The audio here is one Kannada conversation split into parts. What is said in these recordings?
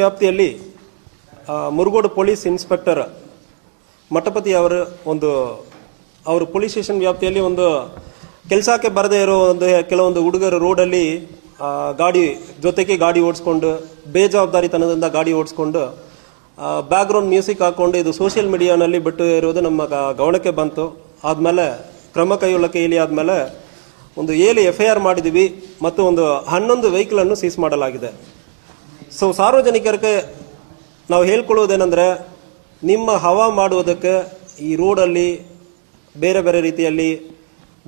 ವ್ಯಾಪ್ತಿಯಲ್ಲಿ ಮುರುಗೋಡು ಪೊಲೀಸ್ ಇನ್ಸ್ಪೆಕ್ಟರ್ ಮಠಪತಿ ಅವರ ಒಂದು, ಅವರು ಪೊಲೀಸ್ ಸ್ಟೇಷನ್ ವ್ಯಾಪ್ತಿಯಲ್ಲಿ ಒಂದು ಕೆಲಸಕ್ಕೆ ಬರದೇ ಇರೋ ಒಂದು ಕೆಲವೊಂದು ಹುಡುಗರು ರೋಡಲ್ಲಿ ಗಾಡಿ ಜೊತೆಗೆ ಗಾಡಿ ಓಡಿಸ್ಕೊಂಡು, ಬೇಜವಾಬ್ದಾರಿತನದಿಂದ ಗಾಡಿ ಓಡಿಸ್ಕೊಂಡು ಬ್ಯಾಕ್ಗ್ರೌಂಡ್ ಮ್ಯೂಸಿಕ್ ಹಾಕ್ಕೊಂಡು ಇದು ಸೋಷಿಯಲ್ ಮೀಡಿಯಾನಲ್ಲಿ ಬಿಟ್ಟು ಇರೋದು ನಮ್ಮ ಗಮನಕ್ಕೆ ಬಂತು. ಆದಮೇಲೆ ಕ್ರಮ ಕೈಗೊಳ್ಳಕ್ಕೆ ಇಲ್ಲಿ ಆದಮೇಲೆ ಒಂದು ಏಳು ಎಫ್ ಐ ಆರ್ ಮಾಡಿದ್ದೀವಿ ಮತ್ತು ಒಂದು ಹನ್ನೊಂದು ವೆಹಿಕಲನ್ನು ಸೀಸ್ ಮಾಡಲಾಗಿದೆ. ಸೊ ಸಾರ್ವಜನಿಕರಿಗೆ ನಾವು ಹೇಳ್ಕೊಳ್ಳೋದೇನೆಂದರೆ, ನಿಮ್ಮ ಹವಾ ಮಾಡುವುದಕ್ಕೆ ಈ ರೋಡಲ್ಲಿ, ಬೇರೆ ಬೇರೆ ರೀತಿಯಲ್ಲಿ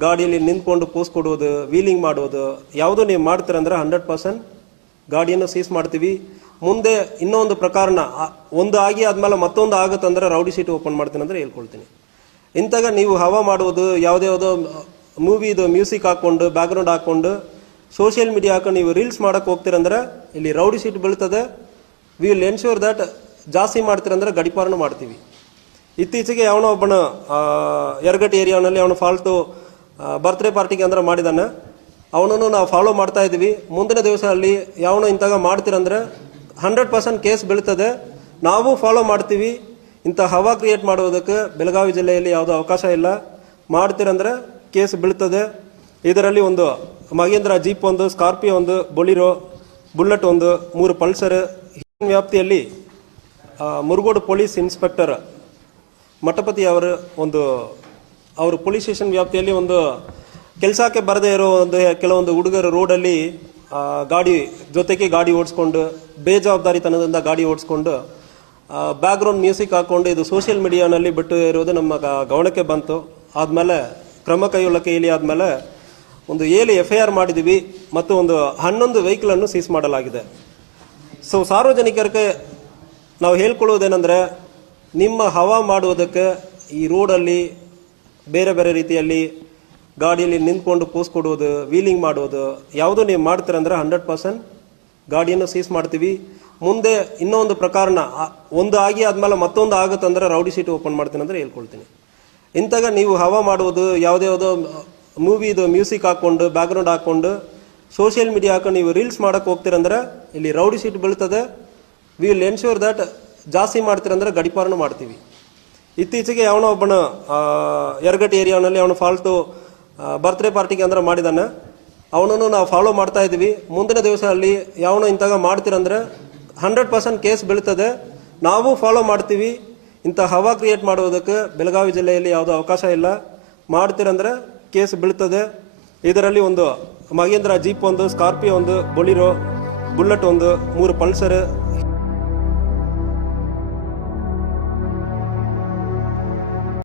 ಗಾಡಿಯಲ್ಲಿ ನಿಂತ್ಕೊಂಡು ಪೋಸ್ ಕೊಡುವುದು, ವೀಲಿಂಗ್ ಮಾಡುವುದು, ಯಾವುದು ನೀವು ಮಾಡ್ತೀರಂದ್ರೆ ಹಂಡ್ರೆಡ್ ಪರ್ಸೆಂಟ್ ಗಾಡಿಯನ್ನು ಸೀಸ್ ಮಾಡ್ತೀವಿ. ಮುಂದೆ ಇನ್ನೊಂದು ಪ್ರಕಾರನ ಒಂದು ಆಗಿ ಆದ್ಮೇಲೆ ಮತ್ತೊಂದು ಆಗುತ್ತಂದ್ರೆ ರೌಡಿ ಸೀಟ್ ಓಪನ್ ಮಾಡ್ತೀನಿ ಅಂದರೆ ಹೇಳ್ಕೊಳ್ತೀನಿ. ಇಂತಾಗ ನೀವು ಹವಾ ಮಾಡುವುದು, ಯಾವುದೇ ಯಾವುದೋ ಮೂವಿದು ಮ್ಯೂಸಿಕ್ ಹಾಕ್ಕೊಂಡು, ಬ್ಯಾಕ್ಗ್ರೌಂಡ್ ಹಾಕ್ಕೊಂಡು ಸೋಷಿಯಲ್ ಮೀಡಿಯಾ ಹಾಕೊಂಡು ನೀವು ರೀಲ್ಸ್ ಮಾಡಕ್ಕೆ ಹೋಗ್ತೀರಂದ್ರೆ ಇಲ್ಲಿ ರೌಡಿ ಸೀಟ್ ಬೀಳ್ತದೆ. ವಿ ವಿಲ್ ಎನ್ಶೂರ್ ದಟ್ ಜಾಸ್ತಿ ಮಾಡ್ತೀರಂದ್ರೆ ಗಡಿಪಾರಣ ಮಾಡ್ತೀವಿ. ಇತ್ತೀಚೆಗೆ ಯಾವನೋ ಒಬ್ಬನ ಎರಗಟ್ಟಿ ಏರಿಯಾನಲ್ಲಿ ಅವನು ಫಾಲ್ಟು ಬರ್ತ್ಡೇ ಪಾರ್ಟಿಗೆ ಅಂದ್ರೆ ಮಾಡಿದಾನೆ. ಅವನನ್ನು ನಾವು ಫಾಲೋ ಮಾಡ್ತಾ ಇದ್ದೀವಿ. ಮುಂದಿನ ದಿವಸ ಅಲ್ಲಿ ಯಾವನ ಇಂತಾಗ ಮಾಡ್ತೀರಂದ್ರೆ ಹಂಡ್ರೆಡ್ ಪರ್ಸೆಂಟ್ ಕೇಸ್ ಬೀಳ್ತದೆ. ನಾವು ಫಾಲೋ ಮಾಡ್ತೀವಿ. ಇಂಥ ಹವಾ ಕ್ರಿಯೇಟ್ ಮಾಡುವುದಕ್ಕೆ ಬೆಳಗಾವಿ ಜಿಲ್ಲೆಯಲ್ಲಿ ಯಾವುದೋ ಅವಕಾಶ ಇಲ್ಲ. ಮಾಡ್ತೀರಂದ್ರೆ ಕೇಸ್ ಬೀಳ್ತದೆ. ಇದರಲ್ಲಿ ಒಂದು ಮಹೇಂದ್ರ ಜೀಪ್ ಒಂದು, ಸ್ಕಾರ್ಪಿಯೋ ಒಂದು, ಬೊಲಿರೋ ಬುಲೆಟ್ ಒಂದು, ಮೂರು ಪಲ್ಸರ್ ವ್ಯಾಪ್ತಿಯಲ್ಲಿ ಮುರುಗೋಡು ಪೊಲೀಸ್ ಇನ್ಸ್ಪೆಕ್ಟರ್ ಮಠಪತಿ ಅವರ ಒಂದು, ಅವರು ಪೊಲೀಸ್ ಸ್ಟೇಷನ್ ವ್ಯಾಪ್ತಿಯಲ್ಲಿ ಒಂದು ಕೆಲಸಕ್ಕೆ ಬರದೇ ಇರೋ ಒಂದು ಕೆಲವೊಂದು ಹುಡುಗರು ರೋಡಲ್ಲಿ ಗಾಡಿ ಜೊತೆಗೆ ಗಾಡಿ ಓಡಿಸ್ಕೊಂಡು, ಬೇಜವಾಬ್ದಾರಿತನದಿಂದ ಗಾಡಿ ಓಡಿಸ್ಕೊಂಡು ಬ್ಯಾಕ್ಗ್ರೌಂಡ್ ಮ್ಯೂಸಿಕ್ ಹಾಕ್ಕೊಂಡು ಇದು ಸೋಷಿಯಲ್ ಮೀಡಿಯಾನಲ್ಲಿ ಬಿಟ್ಟು ಇರೋದು ನಮ್ಮ ಗಮನಕ್ಕೆ ಬಂತು. ಆದಮೇಲೆ ಕ್ರಮ ಕೈಗೊಳ್ಳಕ್ಕೆ ಇಲ್ಲಿ ಆದಮೇಲೆ ಒಂದು ಏಳು ಎಫ್ ಐ ಆರ್ ಮಾಡಿದ್ದೀವಿ ಮತ್ತು ಒಂದು ಹನ್ನೊಂದು ವೆಹಿಕಲನ್ನು ಸೀಸ್ ಮಾಡಲಾಗಿದೆ. ಸೊ ಸಾರ್ವಜನಿಕರಿಗೆ ನಾವು ಹೇಳ್ಕೊಳ್ಳೋದೇನೆಂದರೆ ನಿಮ್ಮ ಹವಾ ಮಾಡುವುದಕ್ಕೆ ಈ ರೋಡಲ್ಲಿ, ಬೇರೆ ಬೇರೆ ರೀತಿಯಲ್ಲಿ ಗಾಡಿಯಲ್ಲಿ ನಿಂತ್ಕೊಂಡು ಪೋಸ್ ಕೊಡುವುದು ವೀಲಿಂಗ್ ಮಾಡುವುದು, ಯಾವುದು ನೀವು ಮಾಡ್ತೀರಂದ್ರೆ ಹಂಡ್ರೆಡ್ ಪರ್ಸೆಂಟ್ ಗಾಡಿಯನ್ನು ಸೀಸ್ ಮಾಡ್ತೀವಿ. ಮುಂದೆ ಇನ್ನೊಂದು ಪ್ರಕಾರನ ಒಂದು ಆಗಿ ಆದಮೇಲೆ ಮತ್ತೊಂದು ಆಗುತ್ತಂದ್ರೆ ರೌಡಿ ಸೀಟ್ ಓಪನ್ ಮಾಡ್ತೀನಿ ಅಂದ್ರೆ ಹೇಳ್ಕೊಳ್ತೀನಿ. ಇಂತಾಗ ನೀವು ಹವಾ ಮಾಡುವುದು, ಯಾವುದೇ ಯಾವುದೋ ಮೂವಿದು ಮ್ಯೂಸಿಕ್ ಹಾಕ್ಕೊಂಡು ಬ್ಯಾಕ್ಗ್ರೌಂಡ್ ಹಾಕ್ಕೊಂಡು ಸೋಷಿಯಲ್ ಮೀಡಿಯಾ ಹಾಕೊಂಡು ನೀವು ರೀಲ್ಸ್ ಮಾಡಕ್ಕೆ ಹೋಗ್ತೀರಂದ್ರೆ ಇಲ್ಲಿ ರೌಡಿ ಸೀಟ್ ಬೀಳ್ತದೆ. ವಿ ವಿಲ್ ಎನ್ಶೂರ್ ದಟ್ ಜಾಸ್ತಿ ಮಾಡ್ತೀರಂದ್ರೆ ಗಡಿಪಾರಣ ಮಾಡ್ತೀವಿ. ಇತ್ತೀಚೆಗೆ ಯಾವನೋ ಒಬ್ಬನ ಎರಗಟ್ಟಿ ಏರಿಯಾನಲ್ಲಿ ಅವನು ಫಾಲ್ಟು ಬರ್ತ್ಡೇ ಪಾರ್ಟಿಗೆ ಅಂದ್ರೆ ಮಾಡಿದಾನೆ. ಅವನನ್ನು ನಾವು ಫಾಲೋ ಮಾಡ್ತಾ ಇದ್ದೀವಿ. ಮುಂದಿನ ದಿವಸ ಅಲ್ಲಿ ಯಾವನ ಇಂತಾಗ ಮಾಡ್ತೀರಂದ್ರೆ ಹಂಡ್ರೆಡ್ ಪರ್ಸೆಂಟ್ ಕೇಸ್ ಬೀಳ್ತದೆ. ನಾವು ಫಾಲೋ ಮಾಡ್ತೀವಿ. ಇಂಥ ಹವಾ ಕ್ರಿಯೇಟ್ ಮಾಡುವುದಕ್ಕೆ ಬೆಳಗಾವಿ ಜಿಲ್ಲೆಯಲ್ಲಿ ಯಾವುದೋ ಅವಕಾಶ ಇಲ್ಲ. ಮಾಡ್ತೀರಂದ್ರೆ ಕೇಸ್ ಬೀಳ್ತದೆ. ಇದರಲ್ಲಿ ಒಂದು ಮಹೇಂದ್ರ ಜೀಪ್ ಒಂದು ಸ್ಕಾರ್ಪಿಯೋ ಒಂದು ಬೊಲಿರೋ ಬುಲೆಟ್ ಒಂದು ಮೂರು ಪಲ್ಸರ್